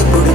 Hollywood.